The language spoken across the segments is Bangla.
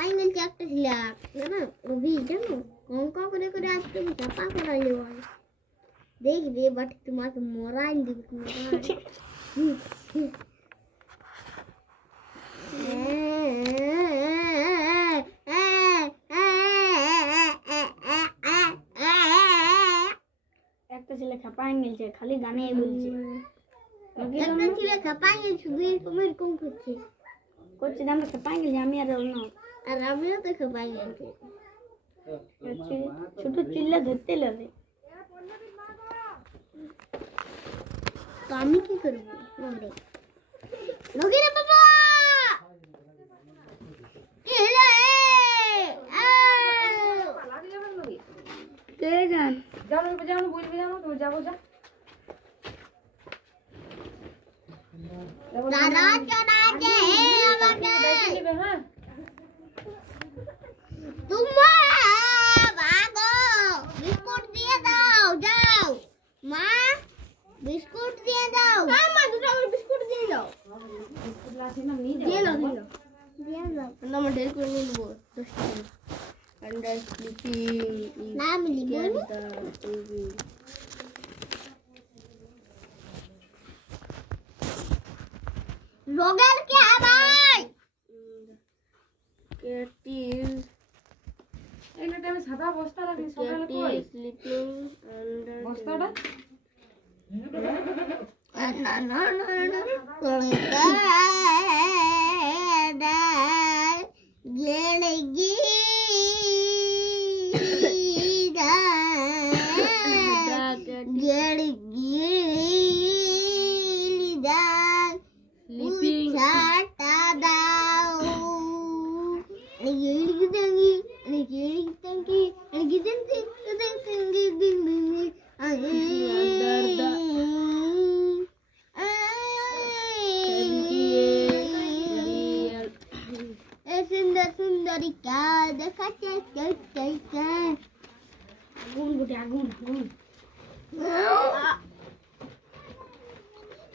Final chapter là nó vì chứ không có cái đó tôi sẽ phát ra luôn देख रे बट तुम्हारे मोरा इन दिख একটা ছেলে খাপায় গেলছে খালি গানে বলছে একটা ছেলে খাপায় গেলছে দুই কমের কম করছে করছে আমরা খাপায় গেলছি আমি আর না আর আমিও তো খাপায় গেলছি ছোট চিল্লা ধরতে লাগে তো আমি কি করব লগেরে বাবা এলে পালা দিয়ে যাবেন লগি কে জান যাও বলবি জানো তো যাবো যা দাদা চড়া দে আমাকে নেবে হ্যাঁ তোমরা ভাগো বিস্কুট দিয়ে দাও যাও মা বিস্কুট দিয়ে দাও হ্যাঁ মা দুটো আমার বিস্কুট দিয়ে দাও বিস্কুট লাঠি না নিয়ে দিয়ে দাও না আমরা ঢের করে নিয়ে নেবো 10 টাকা আন্ডার স্লিপিং না আমি নিব রোগের কি ভাই কেটিস এইটা আমি সাদা বস্তা রাখি সকালে কই স্লিপিং আন্ডার বস্তাটা না না না না গেড়গি সুন্দরিকা দেখাচ্ছে আগুন গুটি আগুন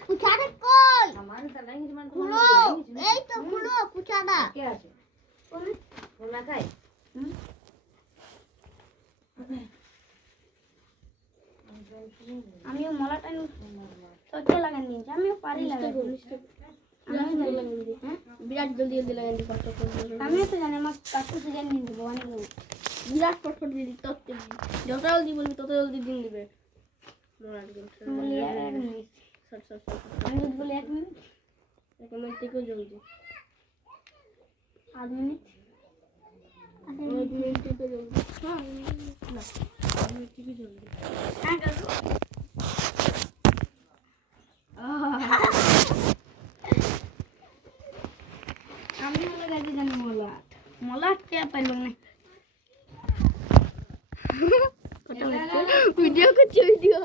পুছাটা কই আমার তো নাই মানে খুলো এই তো খুলো পুছাটা কে আছে ওনা খাই আমিও মলাটা সত্যি লাগান দিয়েছি আমিও পারি লাগাতে বিরাট জলদি জলদি লাগান দিই আমিও তো জানি আমার কাকু সিজন নিয়ে দেবো অনেক বিরাট ফটফট দিয়ে দিই তত যত জলদি বলবি তত জলদি দিন দিবে আমি যদি বলি 1 মিনিট 1 মিনিট থেকেও জলদি 8 মিনিট 1 মিনিট থেকেও জলদি হ্যাঁ না 1 মিনিট থেকে জলদি হ্যাঁ কাকু আমি হলো গাড়ি জানি মলাট কে পাইল না ভিডিও করছি ভিডিও